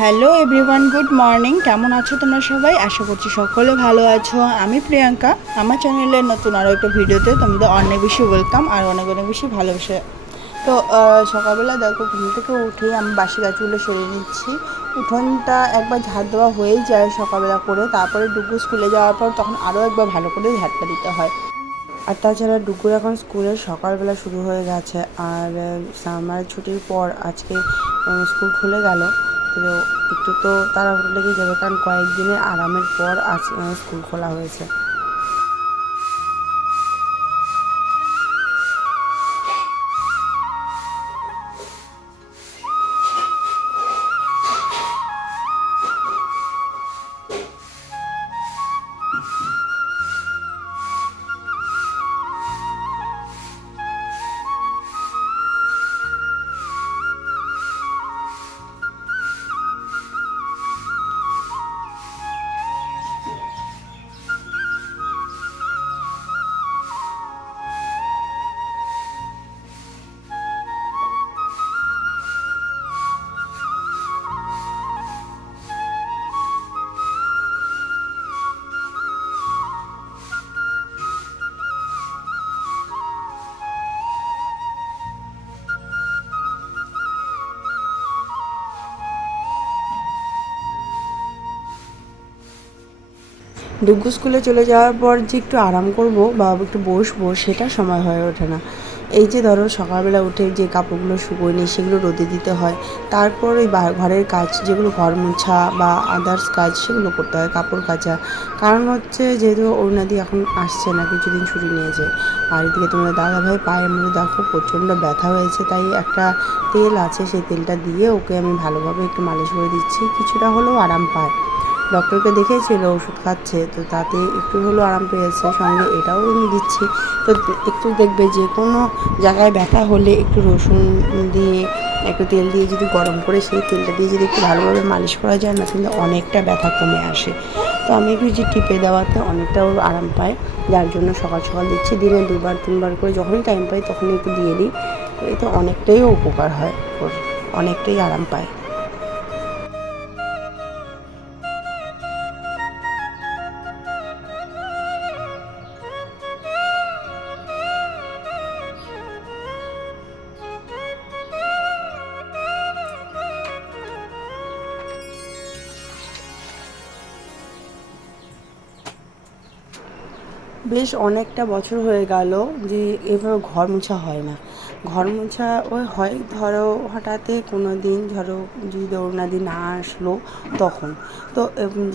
Hello everyone good morning কেমন আছো তোমরা সবাই? আশা করছি সকলে ভালো আছো। আমি প্রিয়াঙ্কা। আমার চ্যানেলের নতুন আরও একটা ভিডিওতে তোমাদের অনেক বেশি ওয়েলকাম আর অনেক অনেক বেশি ভালোবাসা। তো সকালবেলা দেখো, ঘুম থেকে উঠে আমি বাসি গাছগুলো সরিয়ে নিচ্ছি। উঠোনটা একবার ঝাড় দেওয়া হয়েই যায় সকালবেলা করে। তারপরে ডুগু স্কুলে যাওয়ার পর তখন আরও একবার ভালো করে ঝাড়টা দিতে হয়। আর তাছাড়া ডুগুর এখন স্কুলে সকালবেলা শুরু হয়ে গেছে। আর সামার ছুটির পর আজকে স্কুল খুলে গেল। তো একটু তো তাড়াহুড়ো লেগে যাবে কারণ কয়েকদিনে আরামের পর আজ স্কুল খোলা হয়েছে। ডুগু স্কুলে চলে যাওয়ার পর যে একটু আরাম করব বা একটু বসবো, সেটা সময় হয়ে ওঠে না। এই যে ধরো সকালবেলা উঠে যে কাপড়গুলো শুকোয় নিই, সেগুলো রোদে দিতে হয়। তারপর ওই ঘরের কাজ, যেগুলো ঘর মোছা বা আদার্স কাজ, সেগুলো করতে হয়, কাপড় কাচা। কারণ হচ্ছে যেহেতু অরুণাদি এখন আসছে না, কিছুদিন ছুটি নিয়েছে। আর এদিকে তোমরা দাদাভাই পায়ের মধ্যে দেখো প্রচণ্ড ব্যথা হয়েছে, তাই একটা তেল আছে, সেই তেলটা দিয়ে ওকে আমি ভালোভাবে একটু মালিশ করে দিচ্ছি। কিছুটা হলেও আরাম পায়। ডক্টরকে দেখিয়েছিল ওষুধ খাচ্ছে, তো তাতে একটু হলেও আরাম পেয়েছে, সঙ্গে এটাও আমি দিচ্ছি। তো একটু দেখবে যে কোনো জায়গায় ব্যথা হলে একটু রসুন দিয়ে, একটু তেল দিয়ে যদি গরম করে সেই তেলটা দিয়ে যদি একটু ভালোভাবে মালিশ করা যায়, না তাহলে অনেকটা ব্যথা কমে আসে। তো আমি একটু যে টিপে দেওয়াতে অনেকটাও আরাম পায়, যার জন্য সকাল সকাল দিচ্ছি, দিনে দুবার, তিনবার করে যখনই টাইম পাই তখনই একটু দিয়ে দিই। এতে অনেকটাই উপকার হয়, ওর অনেকটাই আরাম পায়। বেশ অনেকটা বছর হয়ে গেল যে এভাবে ঘর মোছা হয় না। ঘর মোছা ওই হয়, ধরো হঠাৎ কোনো দিন ধরো যদি দৌড়নাদি না আসলো তখন। তো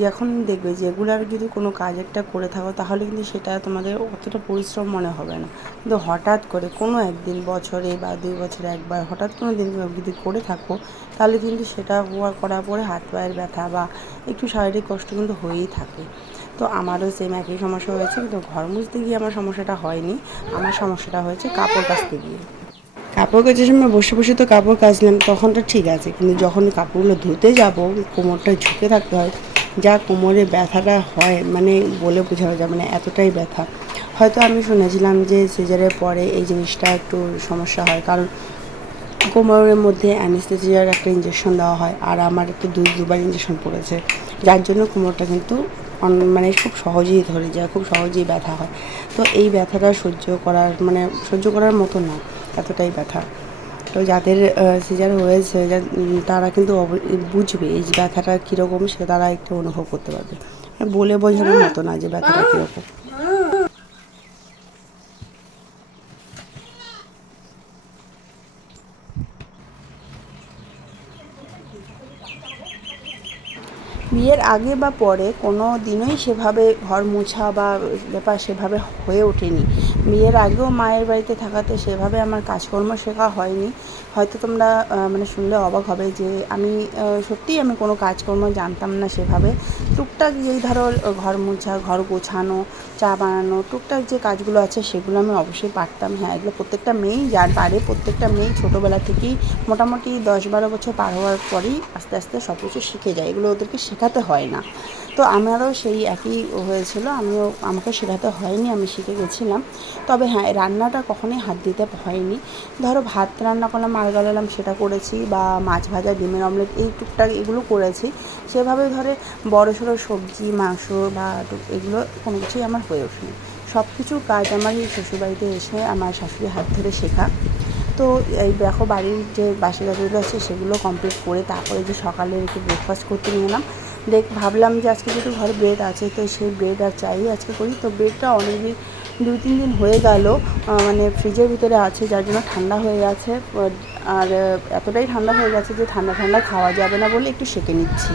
যখন দেখবে যেগুলার যদি কোনো কাজ একটা করে থাকো তাহলে কিন্তু সেটা তোমাদের অতটা পরিশ্রম মনে হবে না। কিন্তু হঠাৎ করে কোনো একদিন বছরে বা দুই বছরে একবার হঠাৎ কোনো দিন যদি করে থাকো তাহলে কিন্তু সেটা করার পরে হাত পায়ের ব্যথা বা একটু শারীরিক কষ্ট কিন্তু হয়েই থাকে। তো আমারও সেম একই সমস্যা হয়েছে, কিন্তু ঘর মুছতে গিয়ে আমার সমস্যাটা হয়নি। আমার সমস্যাটা হয়েছে কাপড় কাচতে গিয়ে। কাপড় কাচার সময় বসে বসে তো কাপড় কাচলাম, তখন তো ঠিক আছে, কিন্তু যখন কাপড়গুলো ধুতে যাব, কোমরটা ঝুঁকে থাকতে হয়, যা কোমরে ব্যথাটা হয় মানে বলে বোঝানো যায় মানে এতটাই ব্যথা। হয়তো আমি শুনেছিলাম যে সিজারের পরে এই জিনিসটা একটু সমস্যা হয়, কারণ কোমরের মধ্যে অ্যানেস্থেসিয়ার একটা ইঞ্জেকশন দেওয়া হয়, আর আমার একটু দুই দুবার ইঞ্জেকশন পড়েছে। যার জন্য কোমরটা কিন্তু মানে খুব সহজেই ধরে যায়, খুব সহজেই ব্যথা হয়। তো এই ব্যথাটা সহ্য করার মানে সহ্য করার মতো না, এতটাই ব্যথা। তো যাদের সিজার হয়েছে তারা কিন্তু বুঝবে এই ব্যথাটা কীরকম, সে তারা একটু অনুভব করতে পারবে। বলে বোঝানোর মতো না যে ব্যথাটা কীরকম। বিয়ের আগে বা পরে কোনো দিনই সেভাবে ঘর মোছা বা ব্যাপার সেভাবে হয়ে ওঠেনি। বিয়ের আগেও মায়ের বাড়িতে থাকাতে সেভাবে আমার কাজকর্ম শেখা হয়নি। হয়তো তোমরা মানে শুনলে অবাক হবে যে আমি সত্যিই আমি কোনো কাজকর্ম জানতাম না সেভাবে। টুকটাক যেই ধরো ঘর মোছা, ঘর গোছানো, চা বানানো, টুকটাক যে কাজগুলো আছে সেগুলো আমি অবশ্যই পারতাম। হ্যাঁ এগুলো প্রত্যেকটা মেয়েই, যার পারে প্রত্যেকটা মেয়েই ছোটোবেলা থেকেই মোটামুটি দশ বারো বছর পার হওয়ার পরেই আস্তে আস্তে সব কিছু শিখে যায়। এগুলো ওদেরকে শেখাতে হয় না। তো আমারও সেই একই হয়েছিল, আমিও, আমাকে শেখাতে হয়নি, আমি শিখে গেছিলাম। তবে হ্যাঁ রান্নাটা কখনোই হাত দিতে হয়নি। ধরো ভাত রান্না করলাম মাল গালালাম সেটা করেছি, বা মাছ ভাজা, ডিমের অমলেট, এই টুকটাক এগুলো করেছি। সেভাবে ধরে বড়ো সড়ো সবজি, মাংস বা এগুলো কোনো কিছুই আমার হয়ে ওঠেনি। সব কিছু কাজ আমার এই শ্বশুরবাড়িতে এসে আমার শাশুড়ি হাত ধরে শেখা। তো এই দেখো বাড়ির যে বাসি আছে, সেগুলো কমপ্লিট করে তারপরে যে সকালে একটু ব্রেকফাস্ট করতে নিয়ে এলাম। দেখ, ভাবলাম যে আজকে যেহেতু ঘরে ব্রেড আছে, তো সেই ব্রেড আর চাই আজকে করি। তো ব্রেডটা অনেক দিন দুই তিন দিন হয়ে গেল মানে ফ্রিজের ভিতরে আছে, যার জন্য ঠান্ডা হয়ে গেছে। আর, এতটাই ঠান্ডা হয়ে গেছে যে ঠান্ডা ঠান্ডা খাওয়া যাবে না বলে একটু সেঁকে নিচ্ছি।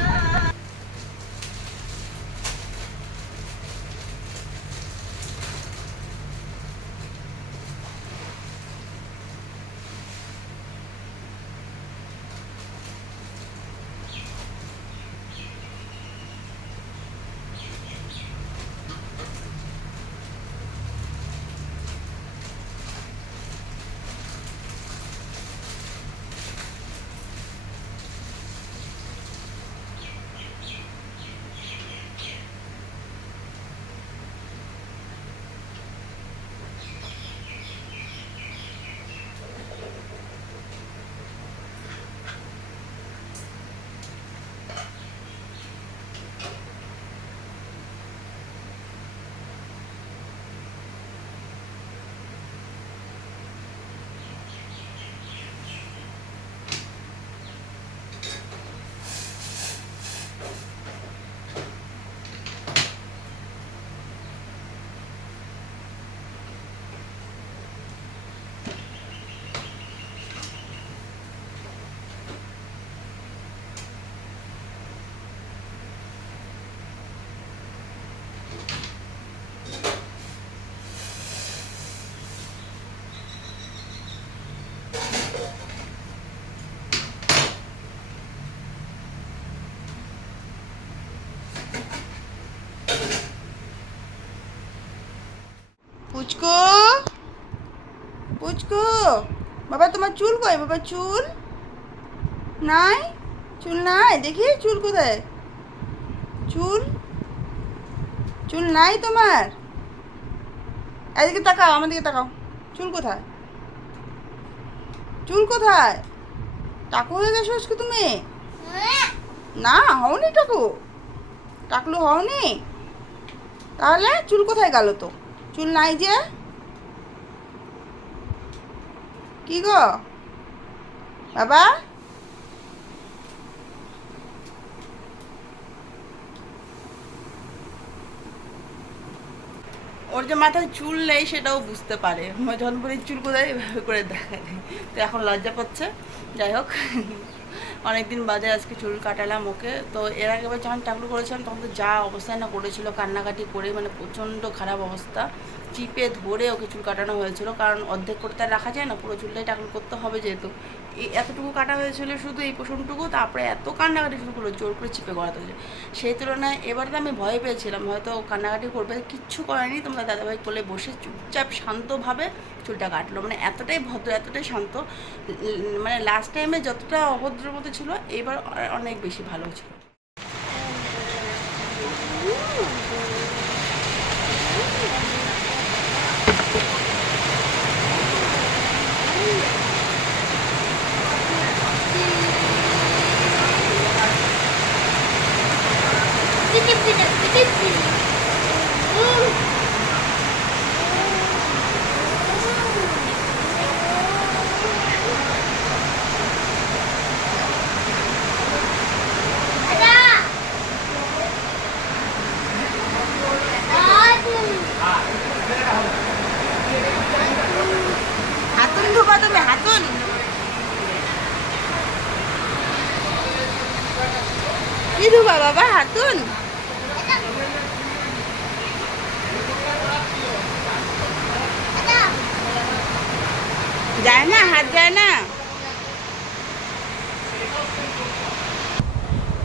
পুচকো। পুচকো। বাবা, তোমার চুল কয় বাবা, চুল নাই? চুল নাই? দেখি, চুল কোথায়? চুল? চুল নাই তোমার? এদিকে তাকাও, আমার দিকে তাকাও। চুল কোথায়? চুল কোথায়? টাকু হয়ে গেছো আজকে তুমি? না, হওনি টাকু। টাকলু হওনি? তাহলে চুল কোথায় গেল তো? চুল নাই যে? কি গো? বাবা? ওর যে মাথায় চুল নেই সেটাও বুঝতে পারে। যখন চুল কোথায়, এভাবে করে দেখায়। তো এখন লজ্জা পাচ্ছে। যাই হোক। অনেকদিন বাদে আজকে চুল কাটালাম ওকে। তো এর আগে যখন চাকরি করেছিলাম, তখন তো যা অবস্থা না করেছিল, কান্নাকাটি করে মানে প্রচণ্ড খারাপ অবস্থা। চিপে ধরে ওকে চুল কাটানো হয়েছিল, কারণ অর্ধেক করতে আর রাখা যায় না, পুরো চুলটাই টাকলু করতে হবে যেহেতু। এতটুকু কাটা হয়েছিল শুধু এই পোষণটুকু, তারপরে এত কান্নাকাটি শুরু করল, জোর করে চিপে গড়াতে হয়েছে। সেই তুলনায় এবার তো আমি ভয় পেয়েছিলাম, হয়তো কান্নাকাটি করবে, কিচ্ছু করেনি। তোমরা দাদাভাই কোলে বসে চুপচাপ শান্তভাবে চুলটা কাটলো। মানে এতটাই ভদ্র, এতটাই শান্ত। মানে লাস্ট টাইমে যতটা অভদ্রের মতো ছিল, এবার অনেক বেশি ভালো ছিল হাতুন ধোবা তুমি হাতুন যায় না হাত যায় না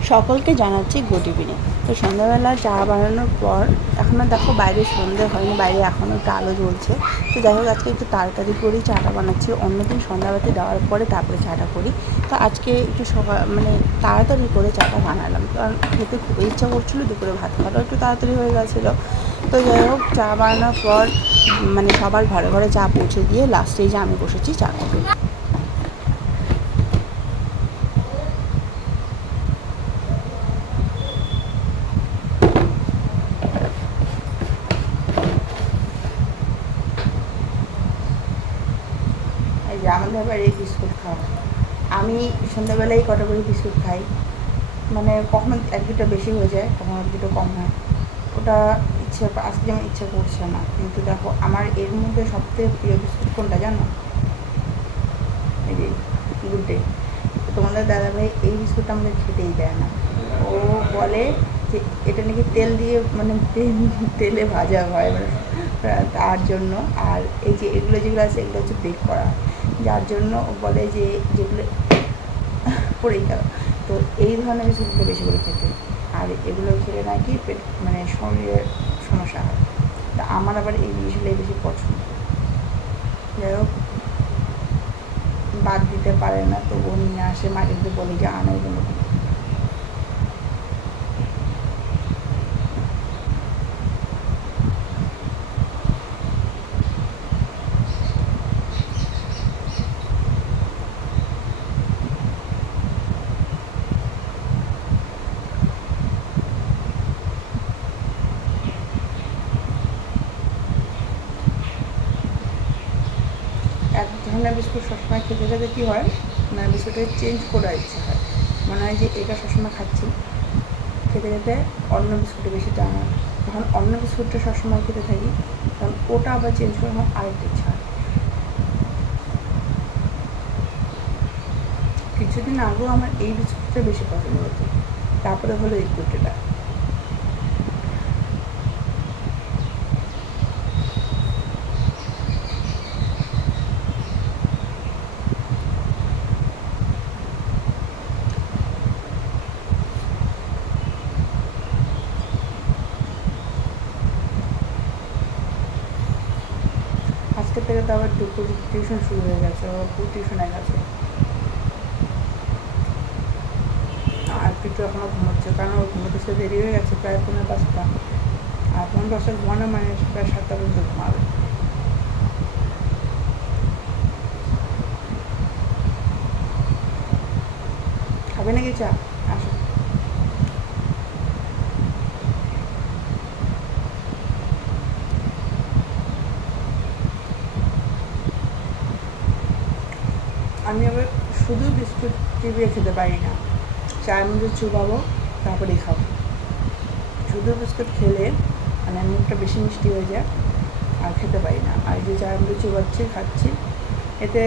সকলকে জানাচ্ছি গুড ইভিনিং। তো সন্ধ্যাবেলা চা বানানোর পর এখনও দেখো বাইরে সন্ধে হয়নি, বাইরে এখনও একটু আলো জ্বলছে। তো যাই হোক, আজকে একটু তাড়াতাড়ি করেই চাটা বানাচ্ছি, অন্যদিন সন্ধ্যাবাতি দেওয়ার পরে তারপরে চাটা করি। তো আজকে একটু সকাল মানে তাড়াতাড়ি করে চাটা বানালাম, কারণ খেতে খুবই ইচ্ছা করছিল, দুপুরে ভাত খাওয়াটাও একটু তাড়াতাড়ি হয়ে গেছিল। তো যাই হোক, চা বানানোর পর মানে সবার ঘরে ঘরে চা পৌঁছে দিয়ে লাস্টেই যে আমি বসেছি, চা করতে আমাদের এই বিস্কুট খাওয়া আমি সন্ধ্যাবেলায় কটা করে বিস্কুট খাই। মানে কখনো এক দুটো বেশি হয়ে যায়, কখনো এক দুটো কম হয়। ওটা ইচ্ছে আজকে যেমন ইচ্ছে করছে না। কিন্তু দেখো, আমার এর মধ্যে সবথেকে প্রিয় বিস্কুট কোনটা জানো? এই যে গুড ডে তোমাদের দাদাভাই এই বিস্কুটটা আমাদের খেতেই দেয় না। ও বলে যে, এটা নাকি তেল দিয়ে মানে তেলে ভাজা হয়। তার জন্য। আর এই যে এগুলো যেগুলো আছে, এগুলো হচ্ছে বেক করা। যার জন্য বলে যে যেগুলো পড়েই গেল তো এই ধরনের বিস্কুটগুলো বেশি করে খেতে। আর এগুলো খেলে নাকি পেট মানে শরীরের সমস্যা হয়। তা আমার আবার এই জিনিসগুলোই বেশি পছন্দ। যাই হোক, বাদ দিতে পারে না, তবুও নিয়ে আসে, মাকে বলি যে আনো এগুলো ধরনের বিস্কুট সবসময় খেতে খেতে কী হয়? মানে বিস্কুটটা চেঞ্জ করার ইচ্ছে হয়। মনে হয় যে এটা সবসময় খাচ্ছি। খেতে খেতে অন্য বিস্কুটে বেশি টান হয়। তখন অন্য বিস্কুটটা সবসময় খেতে থাকি, তখন ওটা আবার চেঞ্জ করে আমার আরেকটা ইচ্ছা হয়। কিছুদিন আগেও আমার এই বিস্কুটটা বেশি পছন্দ হতো। তারপরে হলো এই কুটিটা আজকে থেকে টিউশন শুরু হয়ে গেছে, ও টিউশনে গেছে। আর কিছু এখনও ঘুমোচ্ছে, কারণ ওর ঘুমোতে সে দেরি হয়ে গেছে প্রায় পনেরো পাঁচটা আর পনেরো পাঁচটা ঘুমানো মানে প্রায় সাতটা পর্যন্ত ঘুমাবে। খাবে নাকি চা আসো আমি আবার শুধু বিস্কুট চিবিয়ে খেতে পারি না। চায়ের মধ্যে চুবাবো তারপরেই খাব। শুধু বিস্কুট খেলে মানে মুখটা বেশি মিষ্টি হয়ে যায়, আর খেতে পারি না। আর যে চায়ের মধ্যে চুবাচ্ছি, খাচ্ছি, এতে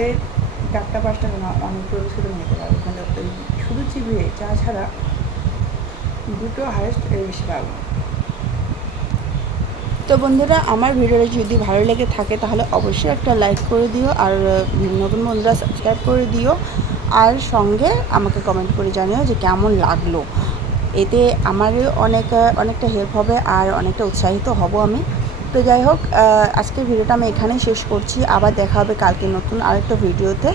চারটা, পাঁচটা কেন অনেকগুলো বিস্কুট আমি খেতে পারব। শুধু চিবিয়ে চা ছাড়া দুটো হায়েস্ট এর বেশি পাবো। তো বন্ধুরা, আমার ভিডিওটা যদি ভালো লেগে থাকে, তাহলে অবশ্যই একটা লাইক করে দিও আর নতুন বন্ধুরা সাবস্ক্রাইব করে দিও। আর সঙ্গে আমাকে কমেন্ট করে জানিও যে কেমন লাগল। এতে আমারও অনেক অনেকটা হেল্প হবে আর অনেকটা উৎসাহিত হব আমি। তো যাই হোক আজকের ভিডিওটা আমি এখানেই শেষ করছি। আবার দেখা হবে কালকে নতুন আরেকটা ভিডিওতে।